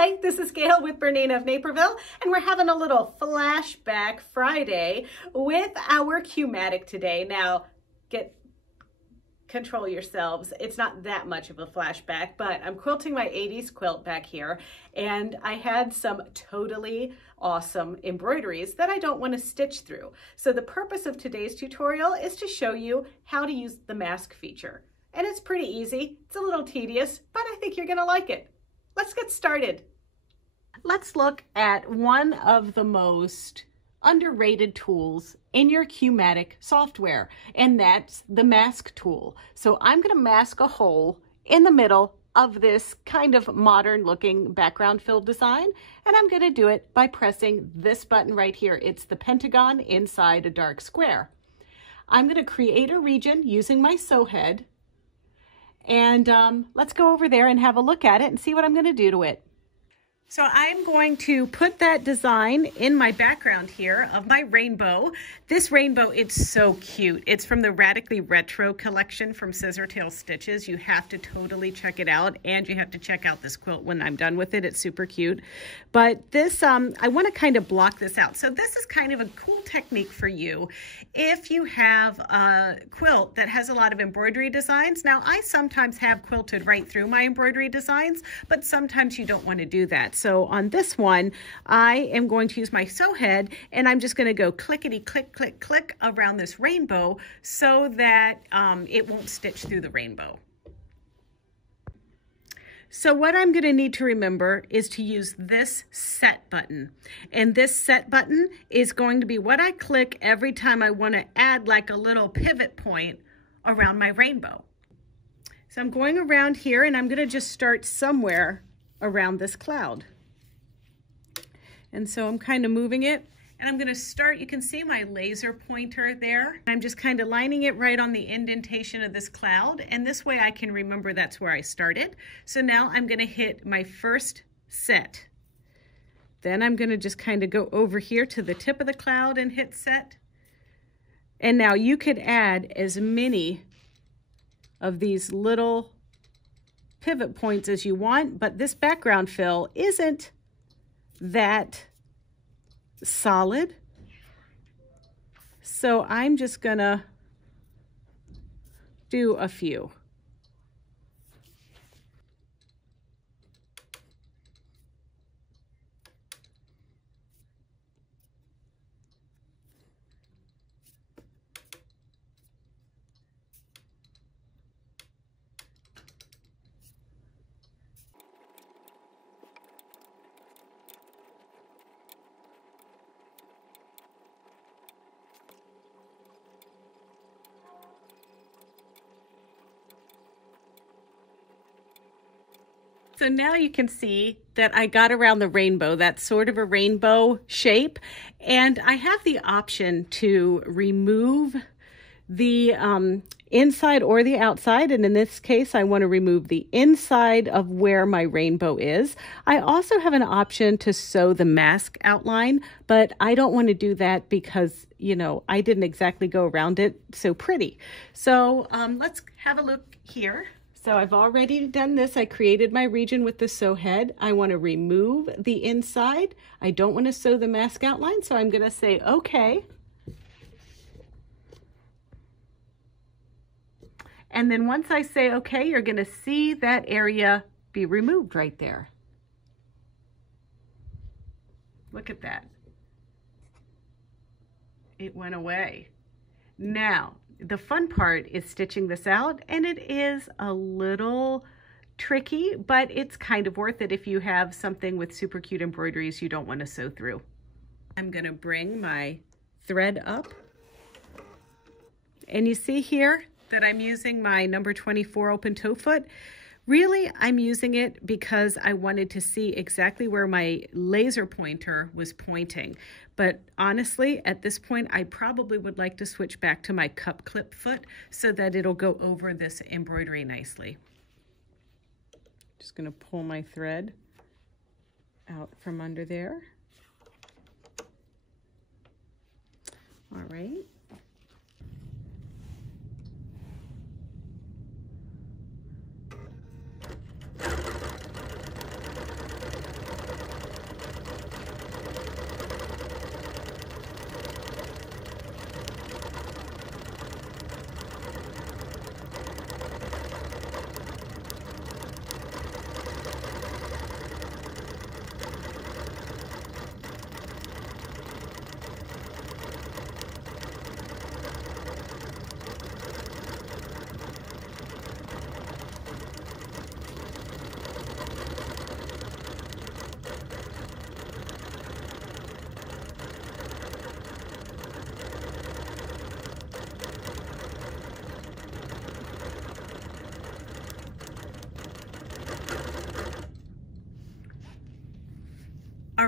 Hi, this is Gayle with BERNINA of Naperville, and we're having a little flashback Friday with our Q-matic today. Now, control yourselves. It's not that much of a flashback, but I'm quilting my 80s quilt back here, and I had some totally awesome embroideries that I don't want to stitch through. So the purpose of today's tutorial is to show you how to use the mask feature. And it's pretty easy. It's a little tedious, but I think you're going to like it. Let's get started. Let's look at one of the most underrated tools in your Q-matic software, and that's the mask tool. So I'm going to mask a hole in the middle of this kind of modern looking background fill design, and I'm going to do it by pressing this button right here. It's the pentagon inside a dark square. I'm going to create a region using my sew head, and let's go over there and have a look at it and see what I'm going to do to it. So I'm going to put that design in my background here of my rainbow. This rainbow, it's so cute. It's from the Radically Retro collection from Scissortail Stitches. You have to totally check it out, and you have to check out this quilt when I'm done with it. It's super cute. But this, I want to kind of block this out. So this is kind of a cool technique for you if you have a quilt that has a lot of embroidery designs. Now, I sometimes have quilted right through my embroidery designs, but sometimes you don't want to do that. So on this one, I am going to use my sew head, and I'm just going to go clickety click, click, click around this rainbow so that it won't stitch through the rainbow. So what I'm going to need to remember is to use this set button. And this set button is going to be what I click every time I want to add like a little pivot point around my rainbow. So I'm going around here, and I'm going to just start somewhere around this cloud. And so I'm kind of moving it, and I'm going to start, you can see my laser pointer there. I'm just kind of lining it right on the indentation of this cloud, and this way I can remember that's where I started. So now I'm going to hit my first set. Then I'm going to just kind of go over here to the tip of the cloud and hit set. And now you could add as many of these little pivot points as you want, but this background fill isn't that solid. So I'm just gonna do a few. So now you can see that I got around the rainbow. That's sort of a rainbow shape. And I have the option to remove the inside or the outside. And in this case, I want to remove the inside of where my rainbow is. I also have an option to sew the mask outline, but I don't want to do that because, you know, I didn't exactly go around it so pretty. So let's have a look here. So I've already done this. I created my region with the sew head. I want to remove the inside. I don't want to sew the mask outline, so I'm going to say okay. And then once I say okay, you're going to see that area be removed right there. Look at that. It went away. Now, the fun part is stitching this out, and it is a little tricky, but it's kind of worth it if you have something with super cute embroideries you don't want to sew through. I'm going to bring my thread up, and you see here that I'm using my number 24 open toe foot. Really, I'm using it because I wanted to see exactly where my laser pointer was pointing. But honestly, at this point, I probably would like to switch back to my cup clip foot so that it'll go over this embroidery nicely. Just gonna pull my thread out from under there. All right.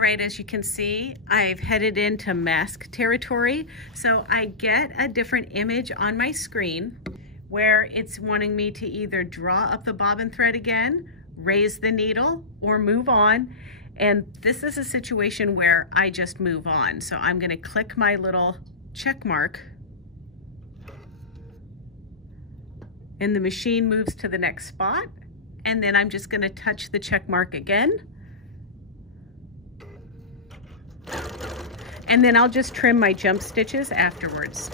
right, as you can see, I've headed into mask territory. So I get a different image on my screen where it's wanting me to either draw up the bobbin thread again, raise the needle, or move on. And this is a situation where I just move on. So I'm gonna click my little check mark and the machine moves to the next spot. And then I'm just gonna touch the check mark again. And then I'll just trim my jump stitches afterwards.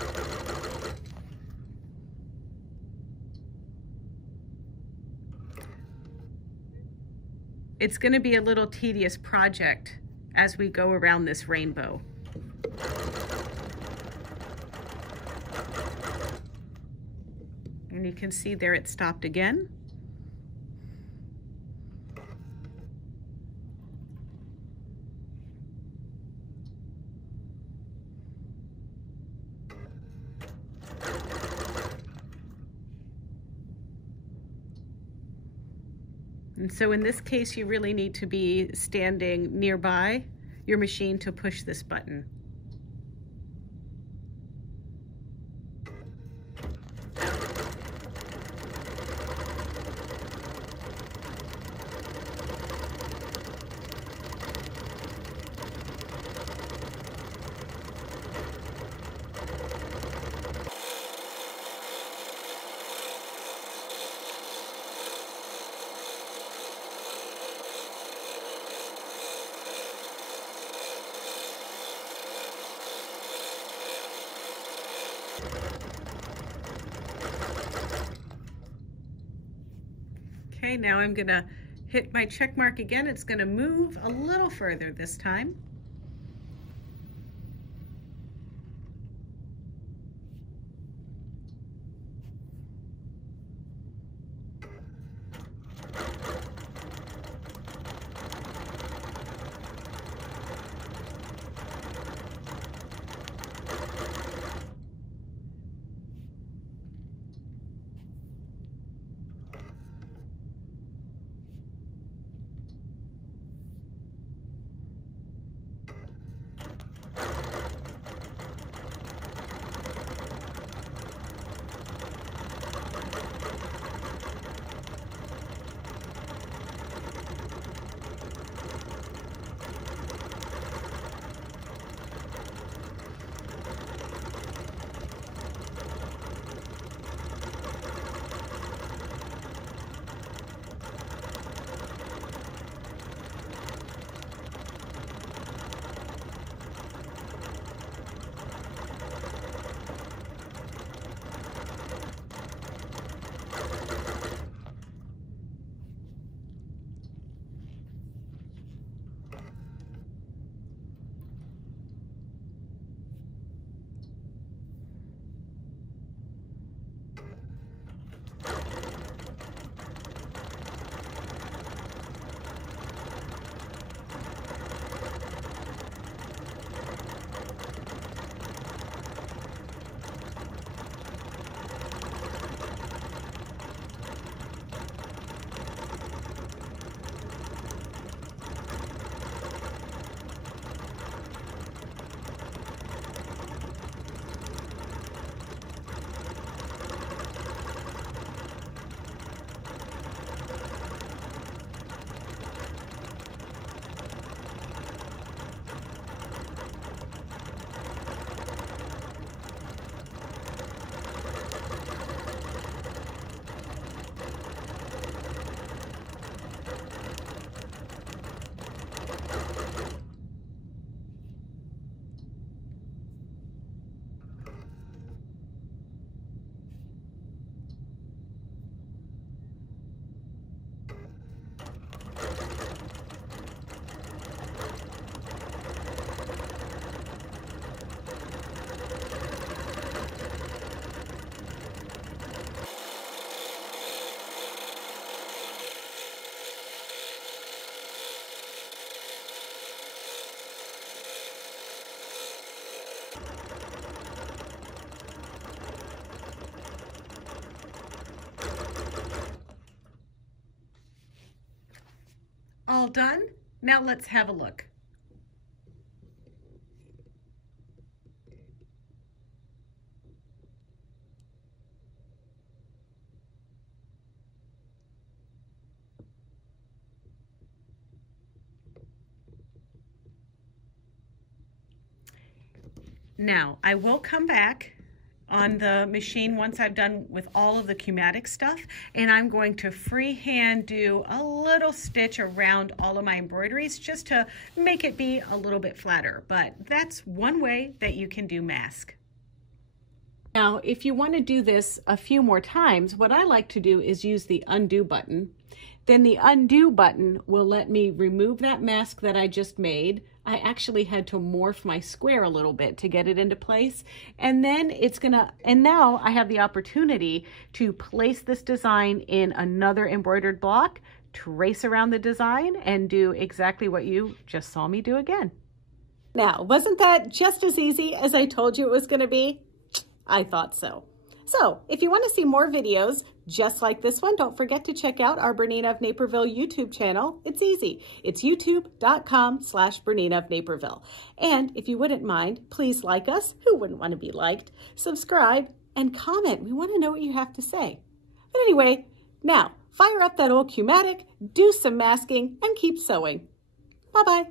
It's gonna be a little tedious project as we go around this rainbow. And you can see there it stopped again. And so in this case, you really need to be standing nearby your machine to push this button. Okay, now I'm gonna hit my check mark again. It's gonna move a little further this time. All done? Now let's have a look. Now, I will come back on the machine once I've done with all of the Q-matic stuff, and I'm going to freehand do a little stitch around all of my embroideries just to make it be a little bit flatter. But that's one way that you can do mask. Now, if you want to do this a few more times, what I like to do is use the undo button. Then the undo button will let me remove that mask that I just made. I actually had to morph my square a little bit to get it into place. And then now I have the opportunity to place this design in another embroidered block, trace around the design, and do exactly what you just saw me do again. Now, wasn't that just as easy as I told you it was going to be? I thought so. So if you want to see more videos just like this one, don't forget to check out our BERNINA of Naperville YouTube channel. It's easy. It's youtube.com/BERNINA of Naperville. And if you wouldn't mind, please like us. Who wouldn't want to be liked? Subscribe and comment. We want to know what you have to say. But anyway, now fire up that old Q-matic, do some masking, and keep sewing. Bye-bye.